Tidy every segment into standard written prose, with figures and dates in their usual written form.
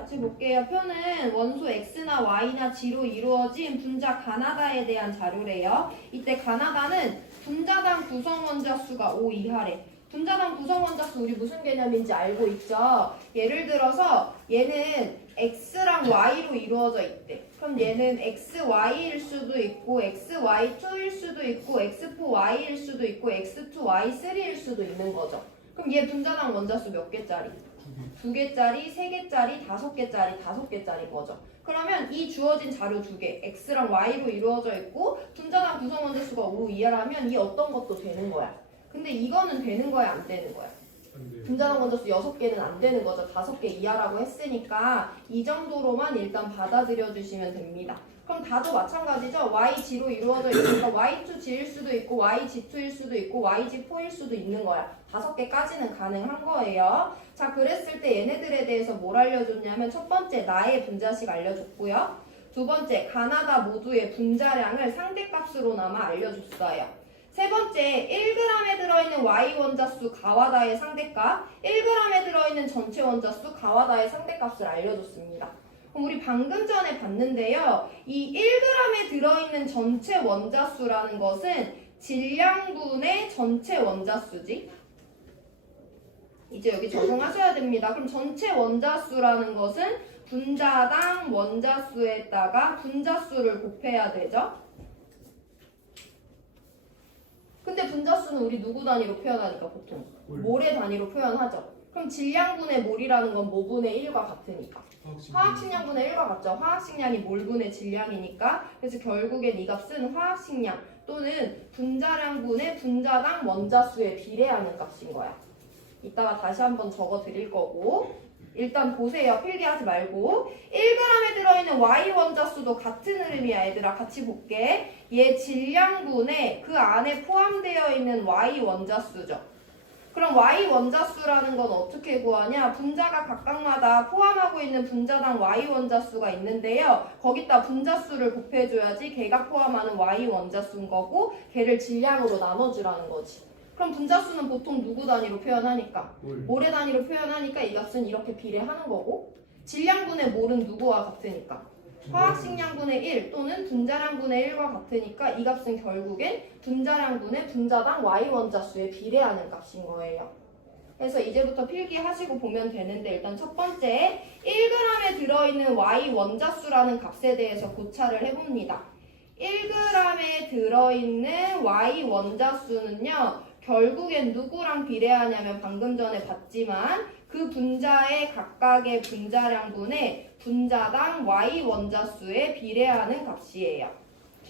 같이 볼게요. 표는 원소 X나 Y나 G로 이루어진 분자 가나다에 대한 자료래요. 이때 가나다는 분자당 구성 원자 수가 5 이하래. 분자당 구성 원자 수 우리 무슨 개념인지 알고 있죠? 예를 들어서 얘는 X랑 Y로 이루어져 있대. 그럼 얘는 XY일 수도 있고 XY2일 수도 있고 X4Y일 수도 있고 X2Y3일 수도 있는 거죠. 그럼 얘 분자당 원자 수 몇 개짜리? 2개짜리, 3개짜리, 5개짜리, 5개짜리인 거죠. 그러면 이 주어진 자료 2개, X랑 Y로 이루어져 있고 분자당 구성 원자 수가 5 이하라면 이 어떤 것도 되는 거야. 근데 이거는 되는 거야, 안 되는 거야? 분자당 원자 수 6개는 안 되는 거죠. 5개 이하라고 했으니까 이 정도로만 일단 받아들여 주시면 됩니다. 그럼 다도 마찬가지죠. YG로 이루어져 있으니까 Y2G일 수도 있고 YG2일 수도 있고 YG4일 수도 있는 거야. 5개까지는 가능한 거예요. 자, 그랬을 때 얘네들에 대해서 뭘 알려줬냐면 첫 번째 나의 분자식 알려줬고요. 두 번째 가나다 모두의 분자량을 상대값으로나마 알려줬어요. 세 번째, 1g에 들어있는 Y 원자수 가와다의 상대값, 1g에 들어있는 전체 원자수 가와다의 상대값을 알려줬습니다. 그럼 우리 방금 전에 봤는데요. 이 1g에 들어있는 전체 원자수라는 것은 질량분의 전체 원자수지. 이제 여기 적용하셔야 됩니다. 그럼 전체 원자수라는 것은 분자당 원자수에다가 분자수를 곱해야 되죠. 근데 분자수는 우리 누구 단위로 표현하니까 보통? 몰의 단위로 표현하죠. 그럼 질량분의 몰이라는 건 뭐분의 1과 같으니까. 화학식량분의 1과 같죠. 화학식량이 몰분의 질량이니까. 그래서 결국엔 이 값은 화학식량 또는 분자량분의 분자당 원자수에 비례하는 값인 거야. 이따가 다시 한번 적어 드릴 거고. 일단 보세요. 필기하지 말고 1g에 들어있는 Y 원자수도 같은 흐름이야. 얘들아 같이 볼게. 얘 질량분에 그 안에 포함되어 있는 Y 원자수죠. 그럼 Y 원자수라는 건 어떻게 구하냐? 분자가 각각마다 포함하고 있는 분자당 Y 원자수가 있는데요. 거기다 분자수를 곱해줘야지 걔가 포함하는 Y 원자수인 거고 걔를 질량으로 나눠주라는 거지. 그럼 분자수는 보통 누구 단위로 표현하니까? 몰의 단위로 표현하니까 이 값은 이렇게 비례하는 거고 질량분의 몰은 누구와 같으니까? 화학식량분의 1 또는 분자량분의 1과 같으니까 이 값은 결국엔 분자량분의 분자당 Y 원자수에 비례하는 값인 거예요. 그래서 이제부터 필기하시고 보면 되는데 일단 첫 번째 1g에 들어있는 Y 원자수라는 값에 대해서 고찰을 해봅니다. 1g에 들어있는 Y 원자수는요. 결국엔 누구랑 비례하냐면 방금 전에 봤지만 그 분자의 각각의 분자량분의 분자당 Y 원자수에 비례하는 값이에요.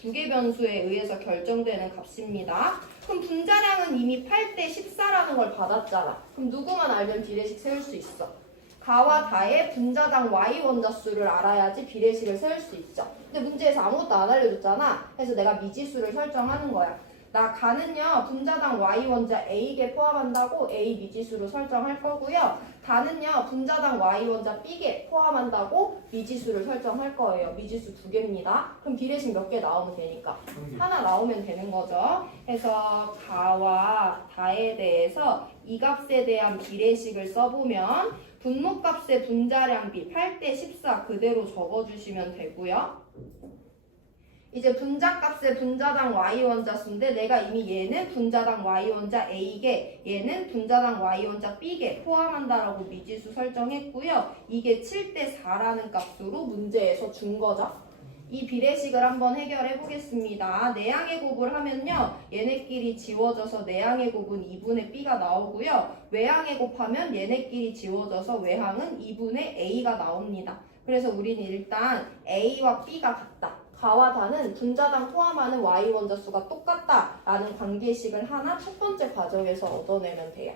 두 개 변수에 의해서 결정되는 값입니다. 그럼 분자량은 이미 8대 14라는 걸 받았잖아. 그럼 누구만 알면 비례식 세울 수 있어. 가와 다의 분자당 Y 원자수를 알아야지 비례식을 세울 수 있죠. 근데 문제에서 아무것도 안 알려줬잖아. 그래서 내가 미지수를 설정하는 거야. 나 가는요 분자당 Y 원자 A개 포함한다고 A 미지수로 설정할 거고요. 다는요 분자당 Y 원자 B개 포함한다고 미지수를 설정할 거예요. 미지수 2개입니다. 그럼 비례식 몇 개 나오면 되니까 하나 나오면 되는 거죠. 그래서 가와 다에 대해서 이 값에 대한 비례식을 써보면 분모값의 분자량비 8대 14 그대로 적어주시면 되고요. 이제 분자값의 분자당 Y 원자수인데 내가 이미 얘는 분자당 Y 원자 A개, 얘는 분자당 Y 원자 B개 포함한다라고 미지수 설정했고요. 이게 7대 4라는 값으로 문제에서 준 거죠. 이 비례식을 한번 해결해 보겠습니다. 내항의 곱을 하면요. 얘네끼리 지워져서 내항의 곱은 2분의 B가 나오고요. 외항의 곱하면 얘네끼리 지워져서 외항은 2분의 A가 나옵니다. 그래서 우리는 일단 A와 B가 같다. 가와 다는 분자당 포함하는 Y 원자수가 똑같다라는 관계식을 하나 첫 번째 과정에서 얻어내면 돼요.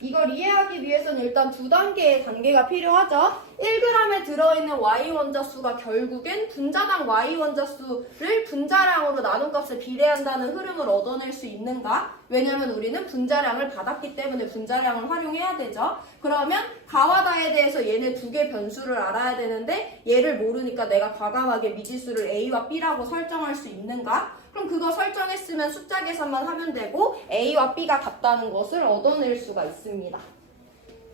이걸 이해하기 위해서는 일단 두 단계의 단계가 필요하죠. 1g에 들어있는 Y 원자수가 결국엔 분자당 Y 원자수를 분자량으로 나눈값에 비례한다는 흐름을 얻어낼 수 있는가? 왜냐면 우리는 분자량을 받았기 때문에 분자량을 활용해야 되죠. 그러면 가와 다에 대해서 얘네 두 개 변수를 알아야 되는데 얘를 모르니까 내가 과감하게 미지수를 A와 B라고 설정할 수 있는가? 그럼 그거 설정했으면 숫자 계산만 하면 되고 A와 B가 같다는 것을 얻어낼 수가 있습니다.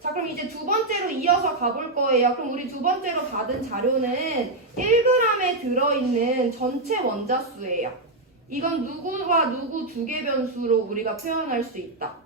자, 그럼 이제 두 번째로 이어서 가볼 거예요. 그럼 우리 두 번째로 받은 자료는 1g에 들어있는 전체 원자수예요. 이건 누구와 누구 두 개 변수로 우리가 표현할 수 있다.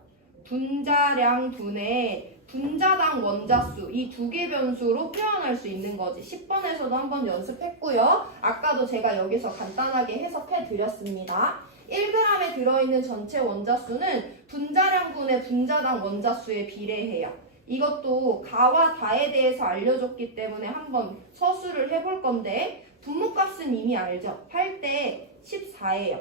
분자량 분의 분자당 원자수 이 두 개 변수로 표현할 수 있는 거지. 10번에서도 한번 연습했고요. 아까도 제가 여기서 간단하게 해석해 드렸습니다. 1g에 들어있는 전체 원자수는 분자량 분의 분자당 원자수에 비례해요. 이것도 가와 다에 대해서 알려줬기 때문에 한번 서술을 해볼 건데 분모값은 이미 알죠? 8대 14예요.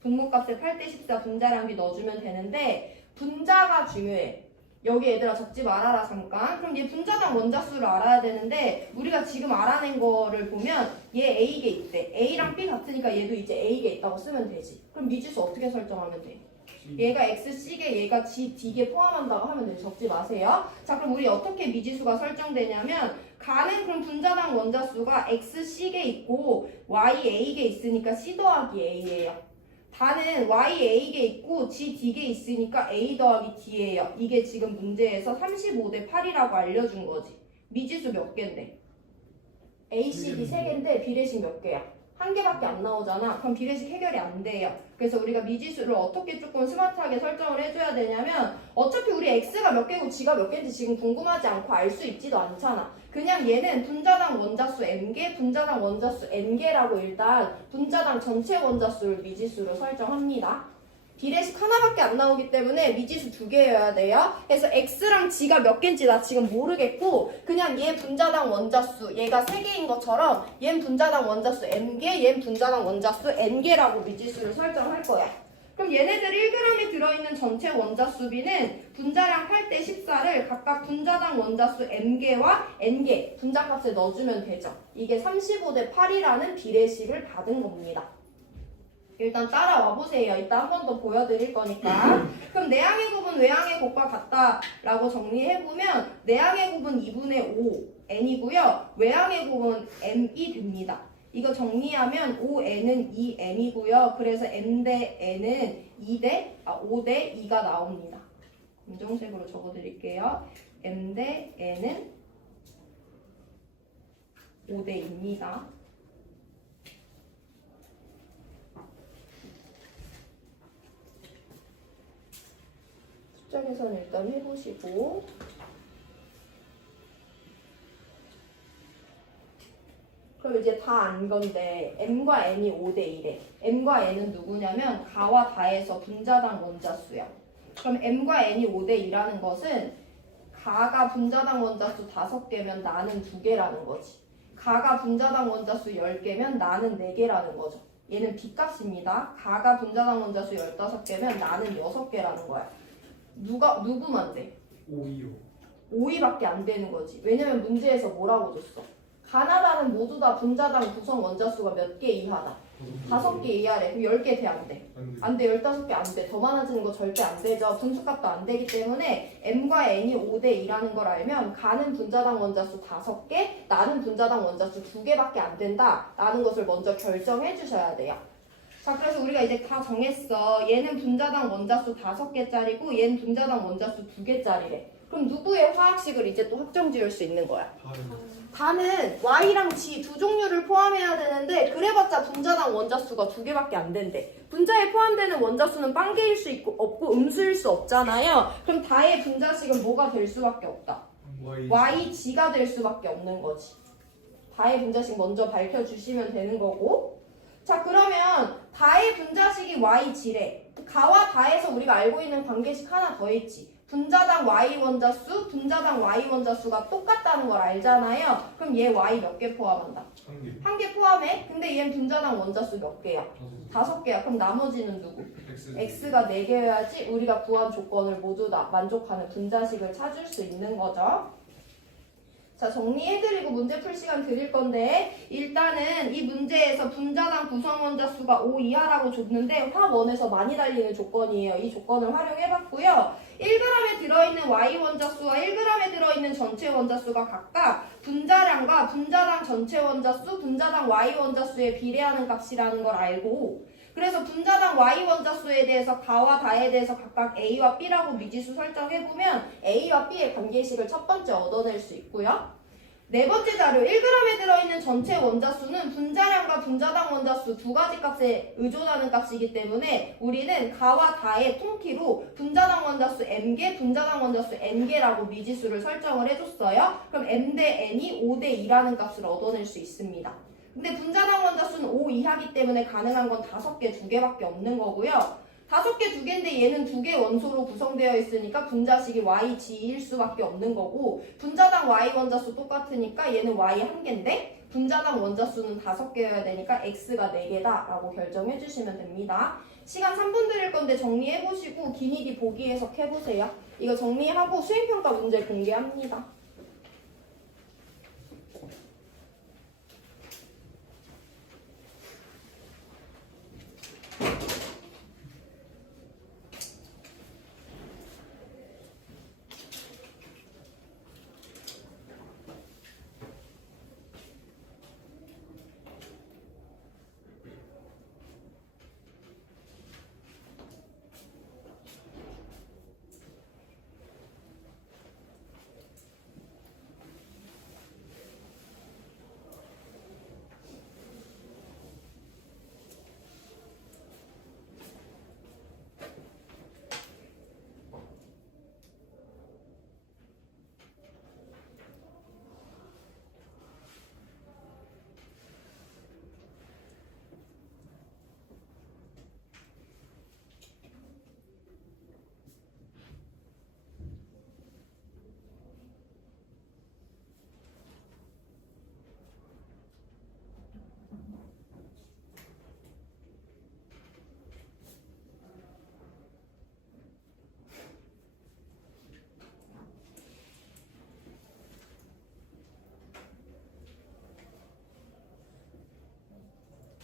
분모값에 8대 14 분자량비 넣어주면 되는데 분자가 중요해. 여기 얘들아 적지 말아라 잠깐. 그럼 얘 분자당 원자수를 알아야 되는데 우리가 지금 알아낸 거를 보면 얘 A개 있대. A랑 B 같으니까 얘도 이제 A개 있다고 쓰면 되지. 그럼 미지수 어떻게 설정하면 돼? 얘가 X, C개, 얘가 G, D개 포함한다고 하면 돼. 적지 마세요. 자, 그럼 우리 어떻게 미지수가 설정되냐면 가는 그럼 분자당 원자수가 X, C개 있고 Y, A개 있으니까 C 더하기 A예요. 다는 Y, A개 있고 G, D개 있으니까 A 더하기 D예요. 이게 지금 문제에서 35대 8이라고 알려준 거지. 미지수 몇 개인데? A, C, D 3개인데 비례식 몇 개야? 한 개밖에 안 나오잖아. 그럼 비례식 해결이 안 돼요. 그래서 우리가 미지수를 어떻게 조금 스마트하게 설정을 해줘야 되냐면 어차피 우리 X가 몇 개고 G가 몇 개인지 지금 궁금하지 않고 알 수 있지도 않잖아. 그냥 얘는 분자당 원자수 M개, 분자당 원자수 N개라고 일단 분자당 전체 원자수를 미지수로 설정합니다. 비례식 하나밖에 안 나오기 때문에 미지수 2개여야 돼요. 그래서 X랑 G가 몇 개인지 나 지금 모르겠고 그냥 얘 분자당 원자수 얘가 3개인 것처럼 얘는 분자당 원자수 M개, 얘는 분자당 원자수 N개라고 미지수를 설정할 거야. 그럼 얘네들 1g에 들어있는 전체 원자수비는 분자량 8대 14를 각각 분자당 원자수 M개와 N개 분자값에 넣어주면 되죠. 이게 35대 8이라는 비례식을 받은 겁니다. 일단 따라와 보세요. 이따 한 번 더 보여드릴 거니까. 그럼 내항의 곱은 외항의 곱과 같다라고 정리해보면 내항의 곱은 2분의 5 n이고요. 외항의 곱은 m이 됩니다. 이거 정리하면 5n은 2m이고요. 그래서 m 대 n은 5대 2가 나옵니다. 검정색으로 적어드릴게요. m 대 n은 5대 2입니다. 숫자 계산 일단 해보시고 그럼 이제 다 안 건데 m과 n이 5대 1에 m과 n은 누구냐면 가와 다에서 분자당 원자수야. 그럼 m과 n이 5대 2라는 것은 가가 분자당 원자수 5개면 나는 2개라는 거지. 가가 분자당 원자수 10개면 나는 4개라는 거죠. 얘는 B값입니다. 가가 분자당 원자수 15개면 나는 6개라는 거야. 누구만 돼? 5이요. 5위밖에 안 되는 거지. 왜냐면 문제에서 뭐라고 줬어? 가나다는 모두 다 분자당 구성 원자수가 몇 개 이하다? 5개 이하래. 그럼 10개 돼? 안 돼? 안 돼. 15개 안 돼. 더 많아지는 거 절대 안 되죠. 분수값도 안 되기 때문에 m과 n이 5대 2라는 걸 알면 가는 분자당 원자수 5개, 나는 분자당 원자수 2개밖에 안 된다 라는 것을 먼저 결정해 주셔야 돼요. 자, 그래서 우리가 이제 다 정했어. 얘는 분자당 원자수 5개짜리고 얘는 분자당 원자수 2개짜리래. 그럼 누구의 화학식을 이제 또 확정 지을 수 있는 거야? 다는 Y랑 G 두 종류를 포함해야 되는데 그래봤자 분자당 원자수가 2개밖에 안 된대. 분자에 포함되는 원자수는 빵개일 수 없고 음수일 수 없잖아요. 그럼 다의 분자식은 뭐가 될 수밖에 없다? YG가 될 수밖에 없는 거지. 다의 분자식 먼저 밝혀주시면 되는 거고. 자, 그러면 다의 분자식이 YG래. 가와 다에서 우리가 알고 있는 관계식 하나 더 있지. 분자당 Y 원자수, 분자당 Y 원자수가 똑같다는 걸 알잖아요. 그럼 얘 Y 몇 개 포함한다? 한 개 포함해? 근데 얘는 분자당 원자수 몇 개야? 5개야. 그럼 나머지는 누구? X가 4개여야지 우리가 구한 조건을 모두 다 만족하는 분자식을 찾을 수 있는 거죠. 자, 정리해드리고 문제 풀 시간 드릴 건데 일단은 이 문제에서 분자당 구성 원자수가 5 이하라고 줬는데 화원에서 많이 달리는 조건이에요. 이 조건을 활용해봤고요. 1g에 들어있는 Y 원자수와 1g에 들어있는 전체 원자수가 각각 분자량과 분자당 전체 원자수, 분자당 Y 원자수에 비례하는 값이라는 걸 알고 그래서 분자당 y 원자수에 대해서 가와 다에 대해서 각각 a와 b라고 미지수 설정해보면 a와 b의 관계식을 첫 번째 얻어낼 수 있고요. 네 번째 자료 1g에 들어있는 전체 원자수는 분자량과 분자당 원자수 두 가지 값에 의존하는 값이기 때문에 우리는 가와 다의 통키로 분자당 원자수 m개, 분자당 원자수 n개라고 미지수를 설정을 해줬어요. 그럼 m 대 n이 5대 2라는 값을 얻어낼 수 있습니다. 근데 분자당 원자수는 5 이하기 때문에 가능한 건 5개, 2개밖에 없는 거고요. 5개, 2개인데 얘는 2개 원소로 구성되어 있으니까 분자식이 yg일 수밖에 없는 거고 분자당 y 원자수 똑같으니까 얘는 y 1개인데 분자당 원자수는 5개여야 되니까 x가 4개다 라고 결정해 주시면 됩니다. 시간 3분 드릴 건데 정리해보시고 기니디 보기 해석해보세요. 이거 정리하고 수행평가 문제 공개합니다.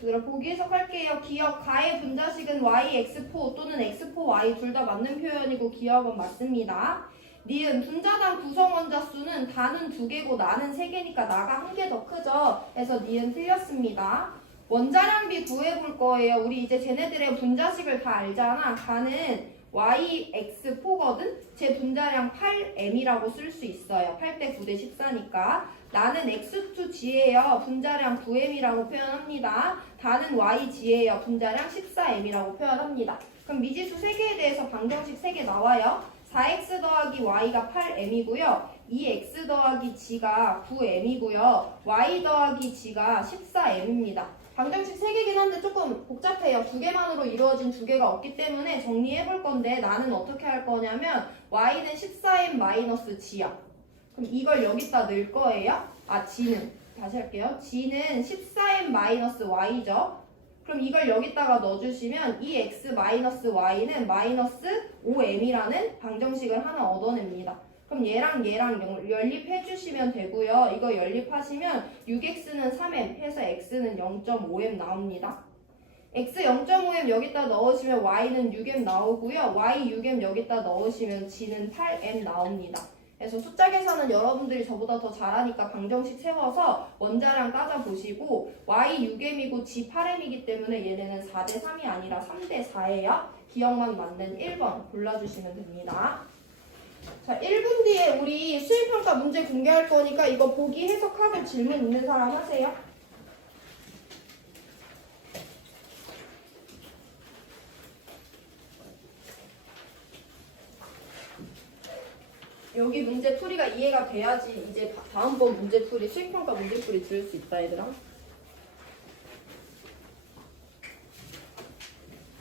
그럼 보기 해석할게요. 기억 가의 분자식은 yx4 또는 x4y 둘 다 맞는 표현이고 기억은 맞습니다. 니은 분자당 구성 원자수는 다는 2개고 나는 3개니까 나가 1개 더 크죠. 그래서 니은 틀렸습니다. 원자량비 구해볼 거예요. 우리 이제 쟤네들의 분자식을 다 알잖아. 가는 yx4거든? 제 분자량 8m이라고 쓸 수 있어요. 8대 9대 14니까. 나는 x2g예요. 분자량 9m이라고 표현합니다. 다는 yg예요. 분자량 14m이라고 표현합니다. 그럼 미지수 3개에 대해서 방정식 3개 나와요. 4x 더하기 y가 8m이고요. 2x 더하기 g가 9m이고요. y 더하기 g가 14m입니다. 방정식 3개긴 한데 조금 복잡해요. 2개만으로 이루어진 2개가 없기 때문에 정리해볼 건데 나는 어떻게 할 거냐면 y는 14m-g야. 그럼 이걸 여기다 넣을 거예요. g는 다시 할게요. g는 14m-y죠. 그럼 이걸 여기다가 넣어주시면 2x-y는 마이너스 5m이라는 방정식을 하나 얻어냅니다. 그럼 얘랑 연립해주시면 되고요. 이거 연립하시면 6x는 3m 해서 x는 0.5m 나옵니다. x 0.5m 여기다 넣으시면 y는 6m 나오고요. y 6m 여기다 넣으시면 g는 8m 나옵니다. 그래서 숫자 계산은 여러분들이 저보다 더 잘하니까 방정식 세워서 원자량 따져보시고 y 6m이고 g 8m이기 때문에 얘네는 4대 3이 아니라 3대 4예요. 기억만 맞는 1번 골라주시면 됩니다. 자, 1분 뒤에 우리 수행평가 문제 공개할 거니까 이거 보기 해석하고 질문 있는 사람 하세요. 여기 문제 풀이가 이해가 돼야지 이제 다음번 문제 풀이 수행평가 문제 풀이 들을 수 있다 얘들아.